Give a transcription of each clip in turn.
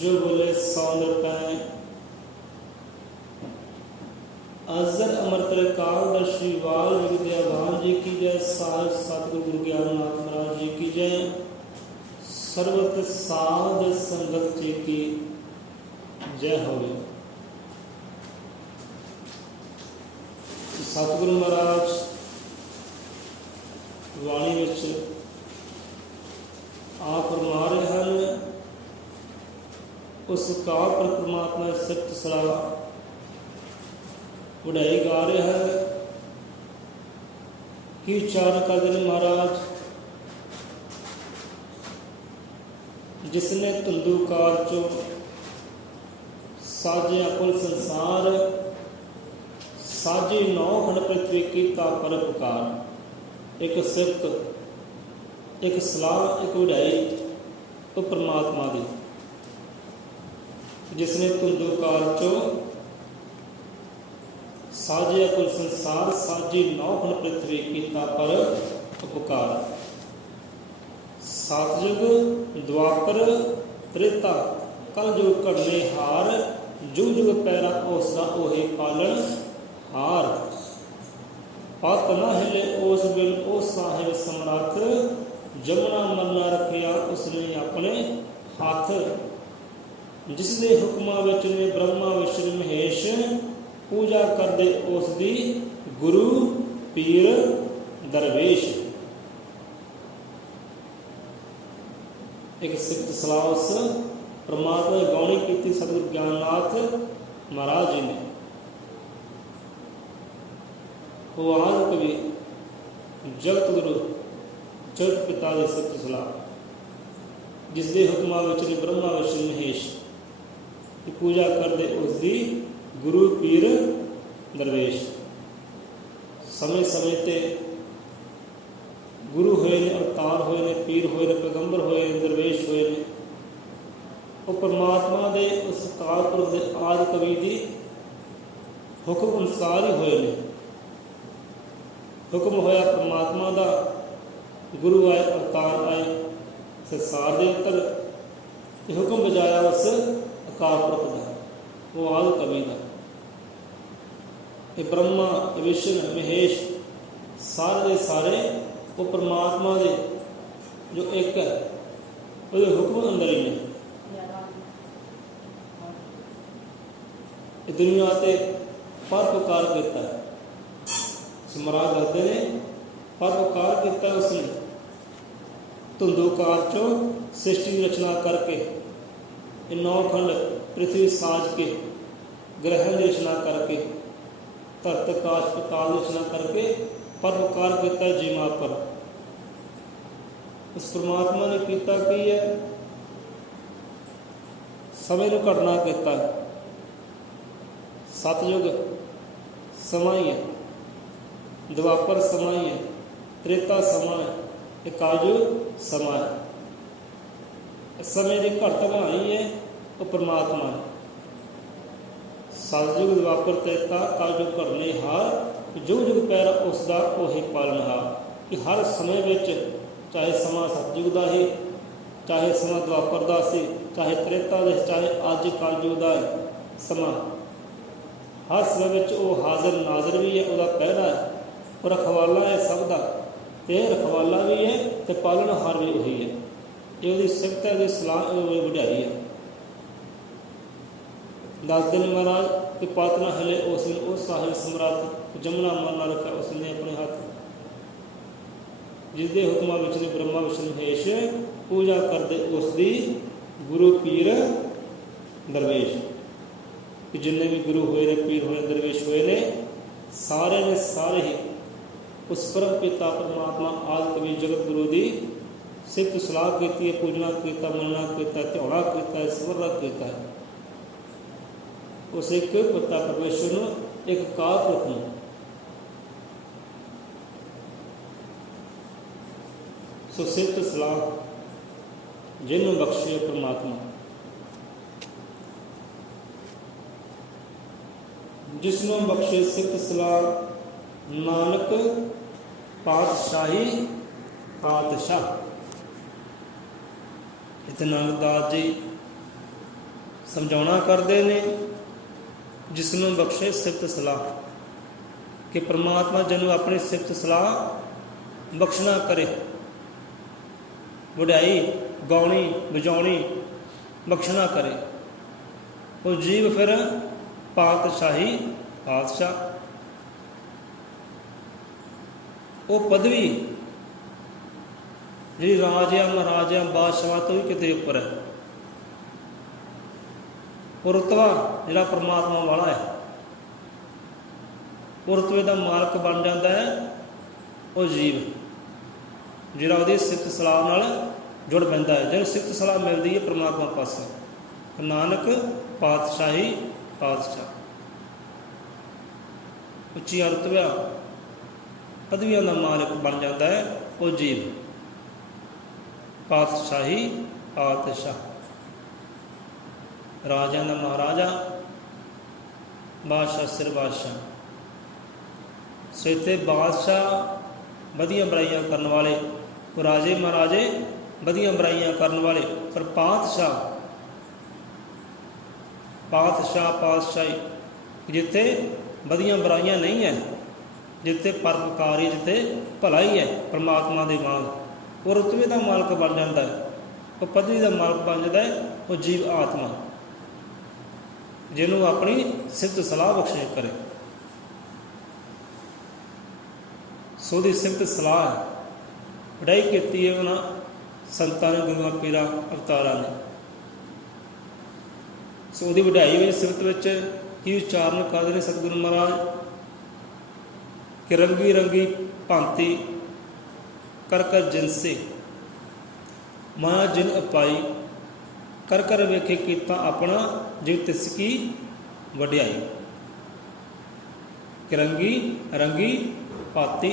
जो बोले सौंदर पै अजर अमृत कालदर्शी वाल विद्या भान जी की जय। साहिब सतगुरु गुरु ज्ञाननाथ महाराज जी की जय। सर्वत साध संगत जी की जय होवे। सतगुरु महाराज वाणी विच आप फरमा रहे हैं, उस काल पर परमात्मा सिफत सलाह वढ़ाई गा रहे हैं कि उच्चारण कर देने महाराज, जिसने धुंधुकार चो साजे कुल संसार, साजे नौ खंड पृथ्वी कीता परोपकार। एक सिफत, एक सलाह, एक वढ़ाई तो परमात्मा दी, जिसने धुंधुकार चो साजे कुल संसार, साजी नौ खंड पृथ्वी कीता पर उपकार। सतयुग द्वापर त्रेता कल युग करने हार, जुग जुग पैरा उसका ओहे पालन हार। पत न हिले उस बिन ओ साहिब समरथ, जमुना मरना रखिया उसने अपने हाथ। जिसने हुक्मा विच ने ब्रह्मा विष्णु महेश, पूजा करदे उसदी गुरु पीर दरवेश। एक सिफत सलाह उस परमात्मा की गौणी की सतगुरु ज्ञाननाथ महाराज जी ने। वो आज कवि जगत गुरु जगत पिता की सिफत सलाह, जिसके हुक्मा विच ने ब्रह्मा विष्णु महेश, की पूजा करदे उसदी गुरु पीर दरवेश। समय समय ते गुरु होए ने, अवतार होए ने, पीर होए ने, पैगंबर होए ने, दरवेश होए ने। वो परमात्मा दे उस अकाल पुरख दे आदि कवि दी हुक्म अनुसार ही होए ने। हुक्म होया परमात्मा दा, गुरु आए, अवतार आए संसार दे अंदर, हुक्म बजाया उस अकाल पुरख दा, वो आदि कवि दा। ये ब्रह्मा विष्णु महेश सारे दे सारे वो परमात्मा दे जो एक है, वो हुक्म अंदर ही ने। दुनिया ते परोपकार किया, समरा करते ने परोपकार किया उसने। धुंधुकार चो सृष्टि की रचना करके, नौ खंड पृथ्वी साज के, ग्रहण की रचना करके, धरत आकाश पताल की रचना करके परोपकार किया जीवा पर। उस परमात्मा ने किया की है, समय को घटना किया। सतयुग समा ही है, द्वापर समा ही है, त्रेता समा है, कलयुग समा है। समय की घट बनाई है वो परमात्मा है। सतयुग द्वापर त्रेता कलयुग करने हार, जुग जुग पैरा उसका ओही पालनहार। कि हर समय विच, चाहे समा सतयुग का ही, चाहे समा द्वापर का सी, चाहे त्रेता का, चाहे अज कलयुग का समा, हर समय विच वो हाजिर नाजिर भी है, वह पहरा है, वो रखवाला है सब का, तो रखवाला भी है तो पालनहार भी वही है। ये उसकी सिफत है, सलाह वढ़ाई है। दस दिन महाराज कि पत न हिले उस दिन उस साहिब समरथ, जमुना मरना रखा उसने अपने हाथ। जिसके हुक्मा विच ने ब्रह्मा विष्णु महेश, पूजा करते उसकी गुरु पीर दरवेश। कि जिन्ने भी गुरु होए ने, पीर होए, दरवेश होए ने सारे ही उस परम पिता परमात्मा आदि कवि जगत गुरु की सिफत सलाह की है, पूजना किया, मनना किया, ध्याना किया, स्मरना किया है। उस एक पिता परमेश्वर ने, एक काल पुरख ने। सो सिफत सलाह जिन्हों बख्शे परमात्मा, जिसनों बख्शे सिफत सलाह नानक पातशाही पातशाह। इतना दास जी ਸਮਝਾਉਣਾ ਕਰਦੇ ਨੇ, ਜਿਸ ਨੂੰ ਬਖਸ਼ੇ ਸਿਫਤ ਸਲਾਹ, ਕਿ ਪ੍ਰਮਾਤਮਾ ਜਿਹਨੂੰ ਆਪਣੀ ਸਿਫਤ ਸਲਾਹ ਬਖਸ਼ਣਾ ਕਰੇ, ਵਡਿਆਈ ਗਾਉਣੀ ਵਜਾਉਣੀ ਬਖਸ਼ਣਾ ਕਰੇ, ਉਹ ਜੀਵ ਫਿਰ ਪਾਤਸ਼ਾਹੀ ਪਾਤਸ਼ਾਹ, ਉਹ ਪਦਵੀ ਜਿਹੜੀ ਰਾਜਿਆਂ ਮਹਾਰਾਜਿਆਂ ਬਾਦਸ਼ਾਹਾਂ ਤੋਂ ਵੀ ਕਿਤੇ ਉੱਪਰ ਹੈ, ਉਹ ਰੁਤਬਾ ਜਿਹੜਾ ਪਰਮਾਤਮਾ ਵਾਲਾ ਹੈ, ਉਹ ਰੁਤਬੇ ਦਾ ਮਾਲਕ ਬਣ ਜਾਂਦਾ ਹੈ ਉਹ ਜੀਵ, ਜਿਹੜਾ ਉਹਦੀ ਸਿਫਤ ਸਲਾਹ ਨਾਲ ਜੁੜ ਪੈਂਦਾ ਹੈ, ਜਿਹਨੂੰ ਸਿਫਤ ਸਲਾਹ ਮਿਲਦੀ ਹੈ ਪਰਮਾਤਮਾ ਪਾਸੋਂ। ਨਾਨਕ ਪਾਤਸ਼ਾਹੀ ਪਾਤਸ਼ਾਹ, ਉੱਚੀਆਂ ਰੁਤਬਿਆਂ ਪਦਵੀਆਂ ਦਾ ਮਾਲਕ ਬਣ ਜਾਂਦਾ ਹੈ ਉਹ ਜੀਵ, ਪਾਤਸ਼ਾਹੀ ਪਾਤਸ਼ਾਹ, ਰਾਜਿਆਂ ਦਾ ਮਹਾਰਾਜਾ, ਬਾਦਸ਼ਾਹ ਸਿਰ ਬਾਦਸ਼ਾਹ। ਸੋ ਇੱਥੇ ਬਾਦਸ਼ਾਹ ਵਧੀਆ ਬੁਰਾਈਆਂ ਕਰਨ ਵਾਲੇ, ਰਾਜੇ ਮਹਾਰਾਜੇ ਵਧੀਆ ਬੁਰਾਈਆਂ ਕਰਨ ਵਾਲੇ, ਪਰ ਪਾਤਸ਼ਾਹ ਪਾਤਸ਼ਾਹ ਪਾਤਸ਼ਾਹੀ ਜਿੱਥੇ ਵਧੀਆ ਬੁਰਾਈਆਂ ਨਹੀਂ ਹੈ, ਜਿੱਥੇ ਪਰਉਪਕਾਰੀ, ਜਿੱਥੇ ਭਲਾਈ ਹੈ ਪਰਮਾਤਮਾ ਦੇ ਵਾਂਗ, ਉਹ ਰੁਤਬੇ ਦਾ ਮਾਲਕ ਬਣ ਜਾਂਦਾ ਹੈ, ਉਹ ਪਦਵੀ ਦਾ ਮਾਲਕ ਬਣ ਜਾਂਦਾ ਹੈ ਉਹ ਜੀਵ ਆਤਮਾ, ਜਿਹਨੂੰ ਆਪਣੀ ਸਿਫਤ ਸਲਾਹ ਬਖਸ਼ਿਸ਼ ਕਰੇ। ਸੋ ਉਹਦੀ ਸਿਫਤ ਸਲਾਹ ਵਡਾਈ ਕੀਤੀ ਹੈ ਉਹਨਾਂ ਸੰਤਾਂ ਨੇ, ਗੁਰੂਆਂ ਪੀਰਾਂ ਅਵਤਾਰਾਂ ਨੇ। ਸੋ ਉਹਦੀ ਵਡਾਈ ਵਿੱਚ ਸਿਫਤ ਵਿੱਚ ਕੀ ਉਚਾਰਨ ਕਰਦੇ ਨੇ ਸਤਿਗੁਰੂ ਮਹਾਰਾਜ, ਕਿ ਰੰਗੀ ਰੰਗੀ ਭਾਂਤੀ ਕਰ ਕਰ ਜਿਨਸੇ, ਮਾਂ ਜਿਨ ਅਪਾਈ ਕਰ ਕਰ ਵੇਖੇ ਕੀਤਾ ਆਪਣਾ, ਜਿਵ ਤਿਸ ਕੀ ਵਡਿਆਈ। ਕਿ ਰੰਗੀ ਰੰਗੀ ਭਾਂਤੀ,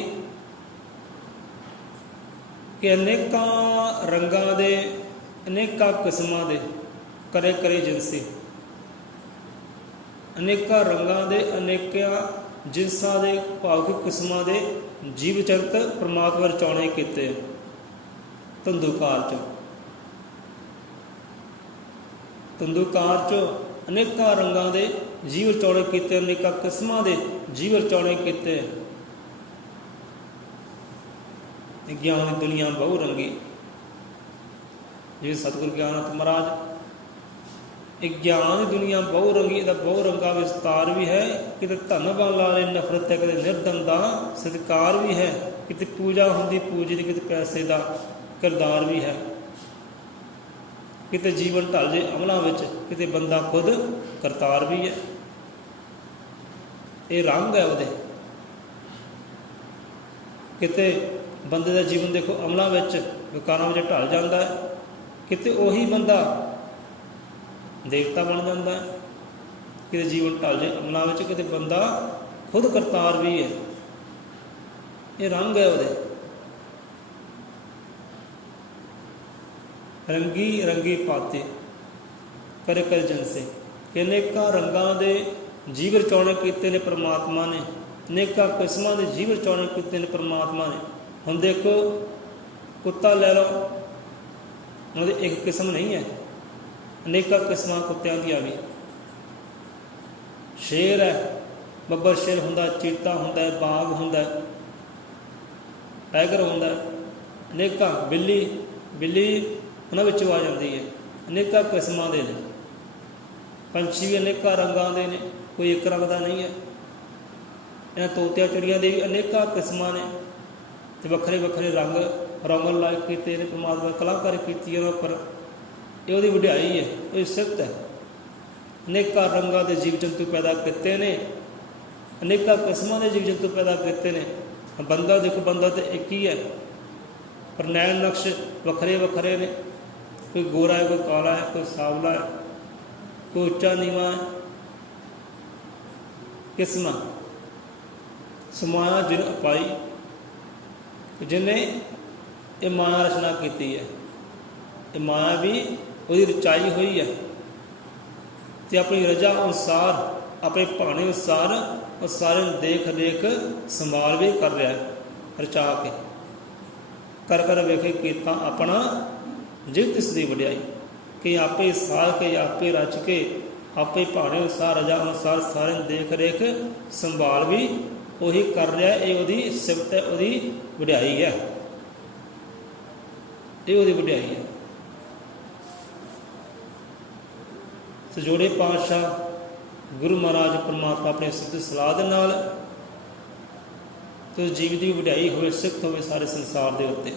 ਕਿ ਅਨੇਕਾਂ ਰੰਗਾਂ ਦੇ, ਅਨੇਕਾਂ ਕਿਸਮਾਂ ਦੇ, ਕਰੇ ਕਰੇ ਜਿਨਸੀ, ਅਨੇਕਾਂ ਰੰਗਾਂ ਦੇ, ਅਨੇਕਾਂ ਜਿਨਸਾਂ ਦੇ, ਭਾਵ ਕਿ ਕਿਸਮਾਂ ਦੇ ਜੀਵ ਜਗਤ ਪਰਮਾਤਮਾ ਰਚਾਉਣੇ ਕੀਤੇ ਧੰਦੂਕਾਰ 'ਚੋਂ, ਧੰਦੂਕਾਰ 'ਚੋਂ ਅਨੇਕਾਂ ਰੰਗਾਂ ਦੇ ਜੀਵ ਰਚਾਉਣੇ ਕੀਤੇ, ਅਨੇਕਾਂ ਕਿਸਮਾਂ ਦੇ ਜੀਵ ਰਚਾਉਣੇ ਕੀਤੇ। ਗਿਆਨ ਦੀ ਦੁਨੀਆ ਬਹੁ ਰੰਗੀ, ਜਿਵੇਂ ਸਤਿਗੁਰੂ ਗਿਆਨਨਾਥ ਮਹਾਰਾਜ, ਇਹ ਗਿਆਨ ਦੀ ਦੁਨੀਆ ਬਹੁ ਰੰਗੀ, ਇਹਦਾ ਬਹੁ ਰੰਗਾ ਵਿਸਤਾਰ ਵੀ ਹੈ, ਕਿਤੇ ਧਨਵਾਨ ਲਾਲੇ ਨਫ਼ਰਤ ਹੈ, ਕਿਤੇ ਨਿਰਧਨ ਦਾ ਸਤਿਕਾਰ ਵੀ ਹੈ, ਕਿਤੇ ਪੂਜਾ ਹੁੰਦੀ ਪੂਜੀ ਦੀ, ਕਿਤੇ ਪੈਸੇ ਦਾ ਕਿਰਦਾਰ ਵੀ ਹੈ, ਕਿਤੇ ਜੀਵਨ ਢਲ ਜੇ ਅਮਲਾਂ ਵਿੱਚ, ਕਿਤੇ ਬੰਦਾ ਖੁਦ ਕਰਤਾਰ ਵੀ ਹੈ। ਇਹ ਰੰਗ ਹੈ ਉਹਦੇ। ਕਿਤੇ ਬੰਦੇ ਦਾ ਜੀਵਨ ਦੇਖੋ ਅਮਲਾਂ ਵਿੱਚ, ਵਿਕਾਰਾਂ ਵਿੱਚ ਢਲ ਜਾਂਦਾ ਹੈ, ਕਿਤੇ ਉਹੀ ਬੰਦਾ ਦੇਵਤਾ ਬਣ ਜਾਂਦਾ ਹੈ, ਕਿਤੇ ਜੀਵਨ ਢਲ ਜੇ ਅਮਲਾਂ ਵਿੱਚ, ਕਿਤੇ ਬੰਦਾ ਖੁਦ ਕਰਤਾਰ ਵੀ ਹੈ। ਇਹ ਰੰਗ ਹੈ ਉਹਦੇ। ਰੰਗੀ ਰੰਗੀ ਪਾਤੇ ਕਰੇ ਕਰ ਜਨਸੇ, ਕਿ ਅਨੇਕਾਂ ਰੰਗਾਂ ਦੇ ਜੀਵ ਰਚਾਉਣੇ ਕੀਤੇ ਨੇ ਪਰਮਾਤਮਾ ਨੇ, ਅਨੇਕਾਂ ਕਿਸਮਾਂ ਦੇ ਜੀਵ ਰਚਾਉਣੇ ਕੀਤੇ ਨੇ ਪਰਮਾਤਮਾ ਨੇ। ਹੁਣ ਦੇਖੋ ਕੁੱਤਾ ਲੈ ਲਓ, ਉਹਦੀ ਇੱਕ ਕਿਸਮ ਨਹੀਂ ਹੈ, ਅਨੇਕਾਂ ਕਿਸਮਾਂ ਕੁੱਤਿਆਂ ਦੀਆਂ ਵੀ। ਸ਼ੇਰ ਹੈ, ਬੱਬਰ ਸ਼ੇਰ ਹੁੰਦਾ, ਚੀਤਾ ਹੁੰਦਾ, ਬਾਘ ਹੁੰਦਾ, ਟਾਈਗਰ ਹੁੰਦਾ, ਅਨੇਕਾਂ। ਬਿੱਲੀ ਉਹਨਾਂ ਵਿੱਚੋਂ ਆ ਜਾਂਦੀ ਹੈ, ਅਨੇਕਾਂ ਕਿਸਮਾਂ ਦੇ ਨੇ। ਪੰਛੀ ਵੀ ਅਨੇਕਾਂ ਰੰਗਾਂ ਦੇ ਨੇ, ਕੋਈ ਇੱਕ ਰੰਗ ਦਾ ਨਹੀਂ ਹੈ। ਇਹਨਾਂ ਤੋਤਿਆਂ ਚਿੜੀਆਂ ਦੇ ਵੀ ਅਨੇਕਾਂ ਕਿਸਮਾਂ ਨੇ, ਅਤੇ ਵੱਖਰੇ ਵੱਖਰੇ ਰੰਗ ਲਾਇਕ ਕੀਤੇ ਨੇ ਪਰਮਾਤਮਾ, ਕਲਾਕਾਰੀ ਕੀਤੀ ਉਹਨਾਂ ਉੱਪਰ। ਇਹ ਉਹਦੀ ਵਡਿਆਈ ਹੈ, ਉਹਦੀ ਸਿਫਤ ਹੈ। ਅਨੇਕਾਂ ਰੰਗਾਂ ਦੇ ਜੀਵ ਜੰਤੂ ਪੈਦਾ ਕੀਤੇ ਨੇ, ਅਨੇਕਾਂ ਕਿਸਮਾਂ ਦੇ ਜੀਵ ਜੰਤੂ ਪੈਦਾ ਕੀਤੇ ਨੇ। ਬੰਦਾ ਦੇਖੋ, ਬੰਦਾ ਤਾਂ ਇੱਕ ਹੀ ਹੈ, ਪਰ ਨੈਣ ਨਕਸ਼ ਵੱਖਰੇ ਵੱਖਰੇ ਨੇ। ਕੋਈ ਗੋਰਾ ਹੈ, ਕੋਈ ਕਾਲਾ ਹੈ, ਕੋਈ ਸਾਵਲਾ ਹੈ, ਕੋਈ ਉੱਚਾ ਨੀਵਾਂ ਹੈ। ਕਿਸਮਾਂ ਸਮਾਇਆ ਜਿਨ ਅਪਾਈ, ਜਿਹਨੇ ਇਹ ਮਾਇਆ ਰਚਨਾ ਕੀਤੀ ਹੈ। ਇਹ ਮਾਇਆ ਵੀ ਉਹਦੀ ਰਚਾਈ ਹੋਈ ਹੈ, ਅਤੇ ਆਪਣੀ ਰਜਾ ਅਨੁਸਾਰ, ਆਪਣੇ ਭਾਣੇ ਅਨੁਸਾਰ ਉਹ ਸਾਰਿਆਂ ਨੂੰ ਦੇਖ ਦੇਖ ਸੰਭਾਲ ਵੀ ਕਰ ਰਿਹਾ ਹੈ, ਰਚਾ ਕੇ। ਕਰ ਕਰ ਵੇਖੇ ਕੀਤਾ ਆਪਣਾ, ਜਿਵ ਤਿਸ ਦੀ ਵਡਿਆਈ। कि आपे सार के आपे रच के आपे भाणे अनुसार रजा अनुसार सारे देख रेख संभाल भी ਉਹੀ कर रहा है। ये ਉਹਦੀ ਸਿਫਤ है, ਉਹਦੀ ਵਡਿਆਈ है, ये ਉਹਦੀ ਵਡਿਆਈ है। सजोड़े पातशाह गुरु महाराज परमात्मा अपनी सिफत सलाह ਦੇ ਨਾਲ तो जीव की वड्याई होवे सिफत होवे सारे संसार के उत्ते।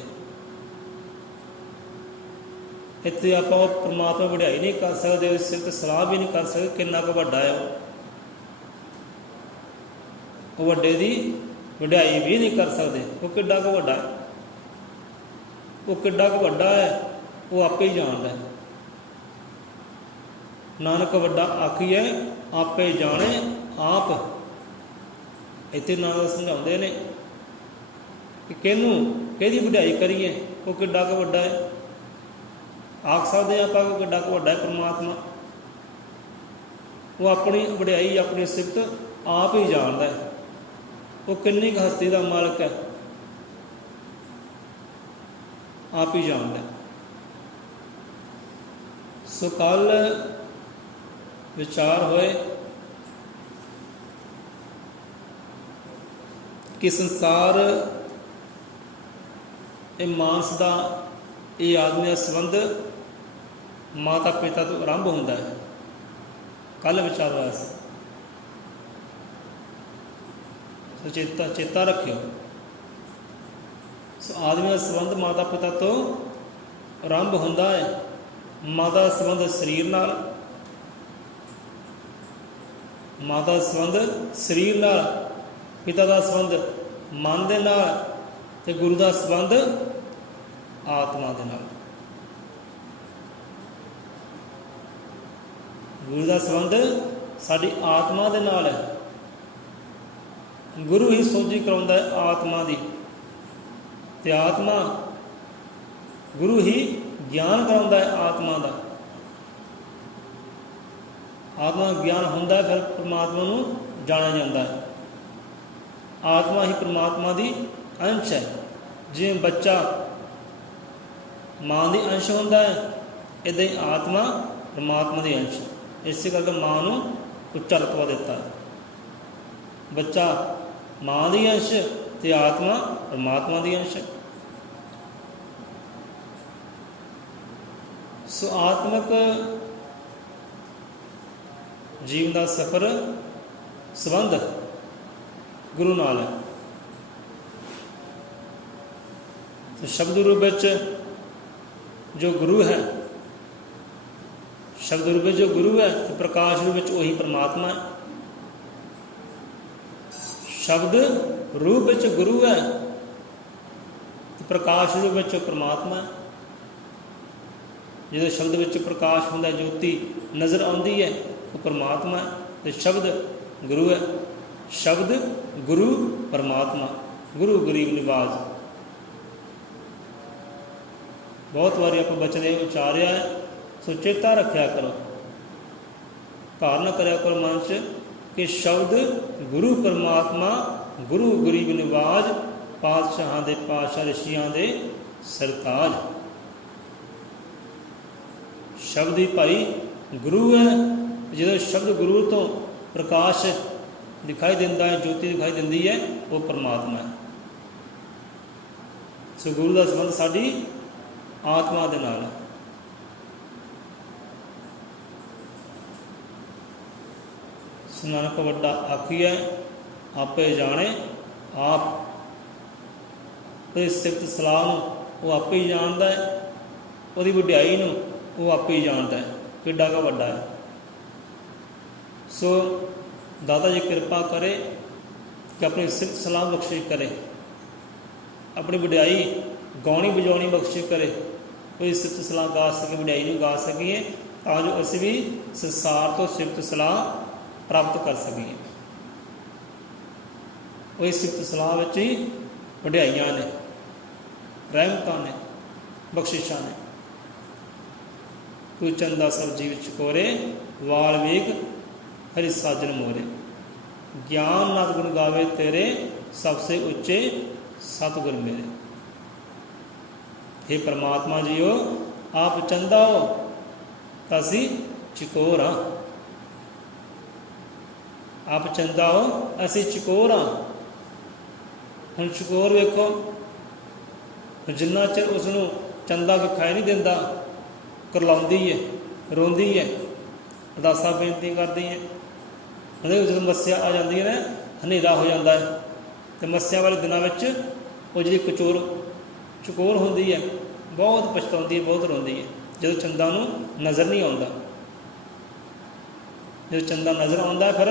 इत्थे आपां परमात्मा वड्याई नहीं कर सकते, सिफत सलाह भी नहीं कर सकते किन्ना कुछ वड्डा है वो वड्डे की वड्याई भी नहीं कर सकते। वो किड्डा कुछ वड्डा है, वो किड्डा कुछ वड्डा है वो आपे ही जानदा है। नानक वड्डा आखिए आपे जाने आप। इत्थे नानक समझाउंदे ने कि किहनूं किहदी वड्याई करिए, वो किड्डा कुछ वड्डा है। आख सकते हैं आपां किड्डा कुछ वड्डा है परमात्मा। वो अपनी वड्याई अपनी सिफत आप ही जानदा है। वो किन्नी हस्ती का मालक है आप ही जानता है। सो कल विचार होए कि संसार ये मानस का ये आदमी का संबंध माता पिता तो आरंभ होता है। कल विचार होया सी, सो चेता रखियो। सो आदमी का संबंध माता पिता तो आरंभ होता है। माता का संबंध शरीर नाल, माता का संबंध शरीर नाल, पिता का संबंध मन दे नाल ते गुरु का संबंध आत्मा दे नाल। गुरु का संबंध साडी आत्मा दे नाल है। गुरु ही सोझी कराउंदा है आत्मा दी, ते आत्मा गुरु ही ज्ञान कराउंदा है आत्मा दा। आत्मा ज्ञान होंदा है, फिर परमात्मा नूं जाणिया जांदा है। आत्मा ही परमात्मा दी अंश है। जिवें बच्चा मां दी अंश होंदा है, इदां ही आत्मा परमात्मा दी अंश है। इस करके मां नूं उच्चा रतबा दिता है। बच्चा मां दी अंश ते आत्मा परमात्मा दी अंश है। सो आत्मक जीवन का सफर संबंध गुरु नाल है। तो शब्द रूप विच जो गुरु है, शब्द रूप में जो गुरु है, तो प्रकाश रूप में वही परमात्मा है। शब्द रूप में गुरु है, तो प्रकाश रूप में परमात्मा है। जो शब्द में प्रकाश होंदा, ज्योति नज़र आती है, वो परमात्मा है। तो शब्द गुरु है, शब्द गुरु परमात्मा, गुरु गरीब निवाज। बहुत बारी आप बचन उचारिया है, सो चेता रखा करो, धारणा करया करो मन च कि शब्द गुरु परमात्मा, गुरु गरीब निवाज, पातशाहां दे पातशाह ऋषियां दे सरताज। शब्द ही भाई गुरु है। जो शब्द गुरु तो प्रकाश दिखाई देता है, ज्योति दिखाई देती है, वो परमात्मा है। सो गुरु का संबंध साडी आत्मा दे नाल है। नानक वड्डा आखिए आपे जाने आप। सिफत सलाह वो आपे ही जानता है, वो वड्याई वो आपे ही जानता है किड्डा का वड्डा है। सो दाता जी कृपा करे कि अपनी सिफत सलाह बख्शिश करे, अपनी वड्याई गाउणी बजाउणी बख्शिश करे, कोई सिफत सलाह गा सके, वड्याई नहीं गा सकीए, तां जो असीं भी संसार तो सिफत सलाह प्राप्त कर सकिए। वही सिफत सलाह विच ही वड्याइयां ने, रहमतां ने, बख्शिशां ने। कोई चंदा सब जीव चकोरे, वाल्मीक हरि साजन मोरे। ज्ञान नाथ गुण गावे तेरे, सबसे उच्चे सतगुर मेरे। हे परमात्मा जीओ, आप चंदा हो, ਤਾਂ ਅਸੀਂ ਚਕੋਰ ਹਾਂ। ਆਪ ਚੰਦਾ ਹੋ, ਅਸੀਂ ਚਕੋਰ ਹਾਂ। ਹੁਣ ਚਕੋਰ ਵੇਖੋ, ਜਿੰਨਾ ਚਿਰ ਉਸ ਨੂੰ ਚੰਦਾ ਵਿਖਾਈ ਨਹੀਂ ਦਿੰਦਾ, ਕਰਲਾਉਂਦੀ ਹੈ, ਰੋਂਦੀ ਹੈ, ਅਰਦਾਸਾਂ ਬੇਨਤੀ ਕਰਦੀ ਹੈ। ਉਹਦੇ ਜਦੋਂ ਮੱਸਿਆ ਆ ਜਾਂਦੀ ਹੈ ਨਾ, ਹਨੇਰਾ ਹੋ ਜਾਂਦਾ ਹੈ, ਅਤੇ ਮੱਸਿਆ ਵਾਲੇ ਦਿਨਾਂ ਵਿੱਚ ਉਹ ਜਿਹੜੀ ਚਕੋਰ ਹੁੰਦੀ ਹੈ, ਬਹੁਤ ਪਛਤਾਉਂਦੀ ਹੈ, ਬਹੁਤ ਰੋਂਦੀ ਹੈ, ਜਦੋਂ ਚੰਦਾ ਨੂੰ ਨਜ਼ਰ ਨਹੀਂ ਆਉਂਦਾ। ਜਦੋਂ ਚੰਦਾ ਨਜ਼ਰ ਆਉਂਦਾ, ਫਿਰ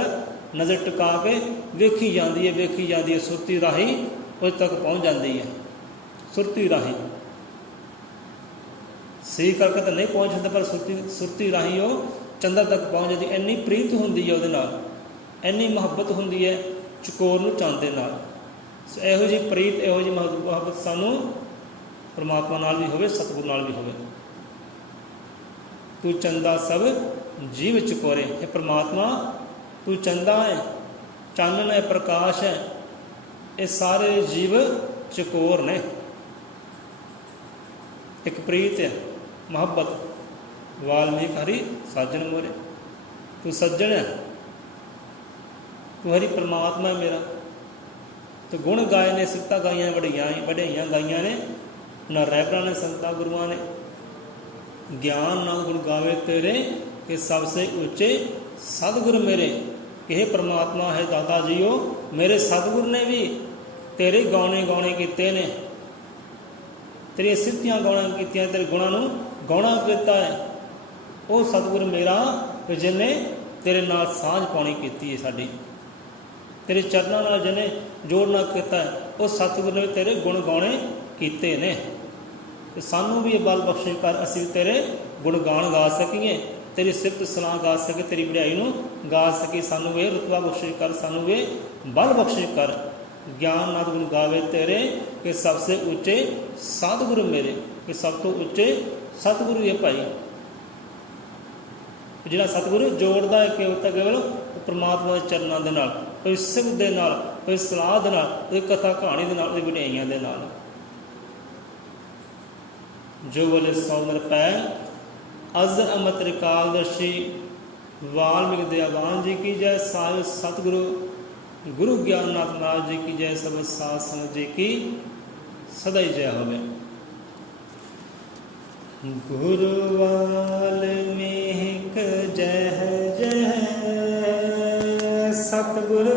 ਨਜ਼ਰ ਟਿਕਾ ਕੇ ਵੇਖੀ ਜਾਂਦੀ ਹੈ, ਸੁਰਤੀ ਰਾਹੀਂ ਉਹਦੇ ਤੱਕ ਪਹੁੰਚ ਜਾਂਦੀ ਹੈ। ਸੁਰਤੀ ਰਾਹੀਂ ਸਹੀ ਕਰਕੇ ਤਾਂ ਨਹੀਂ ਪਹੁੰਚ ਸਕਦਾ, ਪਰ ਸੁਰਤੀ ਰਾਹੀਂ ਉਹ ਚੰਦਾ ਤੱਕ ਪਹੁੰਚ ਜਾਂਦੀ। ਇੰਨੀ ਪ੍ਰੀਤ ਹੁੰਦੀ ਹੈ ਉਹਦੇ ਨਾਲ, ਇੰਨੀ ਮੁਹੱਬਤ ਹੁੰਦੀ ਹੈ ਚਕੋਰ ਨੂੰ ਚੰਦ ਦੇ ਨਾਲ। ਇਹੋ ਜਿਹੀ ਪ੍ਰੀਤ, ਇਹੋ ਜਿਹੀ ਮੁਹੱਬਤ ਸਾਨੂੰ ਪਰਮਾਤਮਾ ਨਾਲ ਵੀ ਹੋਵੇ, ਸਤਿਗੁਰੂ ਨਾਲ ਵੀ ਹੋਵੇ। ਤੂੰ ਚੰਦਾ ਸਭ ਜੀਵ ਚਕੋਰੇ। ਇਹ ਪਰਮਾਤਮਾ, ਤੂੰ ਚੰਦਾ ਹੈ, ਚਾਨਣ ਹੈ, ਪ੍ਰਕਾਸ਼ ਹੈ, ਇਹ ਸਾਰੇ ਜੀਵ ਚਕੋਰ ਨੇ। ਇੱਕ ਪ੍ਰੀਤ ਹੈ, ਮੁਹੱਬਤ। ਵਾਲਮੀਕ ਹਰੀ ਸਾਜਣ ਮੋਰੇ, ਤੂੰ ਸੱਜਣ ਹੈ, ਤੂੰ ਹਰੀ ਪਰਮਾਤਮਾ ਮੇਰਾ। ਤੂੰ ਗੁਣ ਗਾਏ ਨੇ, ਸਿਫਤਾਂ ਗਾਈਆਂ, ਵਡਿਆਈਆਂ ਗਾਈਆਂ ਨੇ ਉਹਨਾਂ ਰਹਿਬਰਾਂ ਨੇ, ਸੰਤਾਂ ਗੁਰੂਆਂ ਨੇ। ਗਿਆਨ ਨਾਲ ਗੁਣ ਗਾਵੇ ਤੇਰੇ ਕਿ ਸਭ ਸੇ ਉੱਚੇ ਸਤਿਗੁਰ ਮੇਰੇ। ਇਹ ਪਰਮਾਤਮਾ ਹੈ ਦਾਤਾ ਜੀਓ, ਮੇਰੇ ਸਤਿਗੁਰ ਨੇ ਵੀ ਤੇਰੇ ਗਾਉਣੇ ਕੀਤੇ ਨੇ, ਤੇਰੀਆਂ ਸਿੱਧੀਆਂ ਗਾਉਣਾ ਕੀਤੀਆਂ, ਤੇਰੇ ਗੁਣਾਂ ਨੂੰ ਗਾਉਣਾ ਕੀਤਾ ਹੈ। ਉਹ ਸਤਿਗੁਰ ਮੇਰਾ ਕਿ ਜਿਹਨੇ ਤੇਰੇ ਨਾਲ ਸਾਂਝ ਪਾਉਣੀ ਕੀਤੀ ਹੈ ਸਾਡੀ, ਤੇਰੇ ਚਰਨਾਂ ਨਾਲ ਜਿਹਨੇ ਜੋੜਨਾ ਕੀਤਾ ਹੈ, ਉਹ ਸਤਿਗੁਰ ਨੇ ਤੇਰੇ ਗੁਣ ਗਾਉਣੇ ਕੀਤੇ ਨੇ। ਅਤੇ ਸਾਨੂੰ ਵੀ ਇਹ ਬਲ ਬਖਸ਼ਿਸ਼ ਕਰ, ਅਸੀਂ ਵੀ ਤੇਰੇ ਗੁਣਗਾਨ ਗਾ ਸਕੀਏ, ਤੇਰੀ ਸਿਫਤ ਸਲਾਹ ਗਾ ਸਕੇ, ਤੇਰੀ ਵਡਿਆਈ ਨੂੰ ਗਾ ਸਕੇ। ਸਾਨੂੰ ਇਹ ਰੁਤਬਾ ਬਖਸ਼ਿਸ਼ ਕਰ, ਸਾਨੂੰ ਇਹ ਬਲ ਬਖਸ਼ਿਸ਼ ਕਰ। ਗਿਆਨ ਨਾਲ ਗੁਣ ਗਾਵੇ ਤੇਰੇ ਕਿ ਸਭ ਸੇ ਉੱਚੇ ਸਤਿਗੁਰੂ ਮੇਰੇ, ਕਿ ਸਭ ਤੋਂ ਉੱਚੇ ਸਤਿਗੁਰੂ ਇਹ ਭਾਈ। ਜਿਹੜਾ ਸਤਿਗੁਰੂ ਜੋੜਦਾ ਹੈ ਕੇਵਲ ਪਰਮਾਤਮਾ ਦੇ ਚਰਨਾਂ ਦੇ ਨਾਲ, ਕੋਈ ਸਿਫਤ ਦੇ ਨਾਲ, ਕੋਈ ਸਲਾਹ ਦੇ ਨਾਲ, ਕੋਈ ਕਥਾ ਕਹਾਣੀ ਦੇ ਨਾਲ, ਉਹਦੀ ਵਡਿਆਈਆਂ ਦੇ ਨਾਲ। ਜੋ ਬੋਲੇ ਸੋ ਨਰ ਪੈ ਅਜ਼ਰ ਅਮਰ ਤ੍ਰਿਕਾਲਦਰਸ਼ੀ। ਵਾਲਮੀਕ ਦਇਆਵਾਨ ਜੀ ਕੀ ਜੈ। ਸਾਹਿਬ ਸਤਿਗੁਰੂ ਗੁਰੂ ਗਿਆਨਨਾਥ ਮਹਾਰਾਜ ਜੀ ਕੀ ਜੈ। ਸਭ ਸਾਧ ਸੰਗਤ ਜੀ ਕੀ ਸਦਾ ਹੀ ਜੈ ਹੋਵੇ। ਗੁਰੂ ਵਾਲਮੀਕ ਜੈ ਜੈ, ਸਤਿਗੁਰ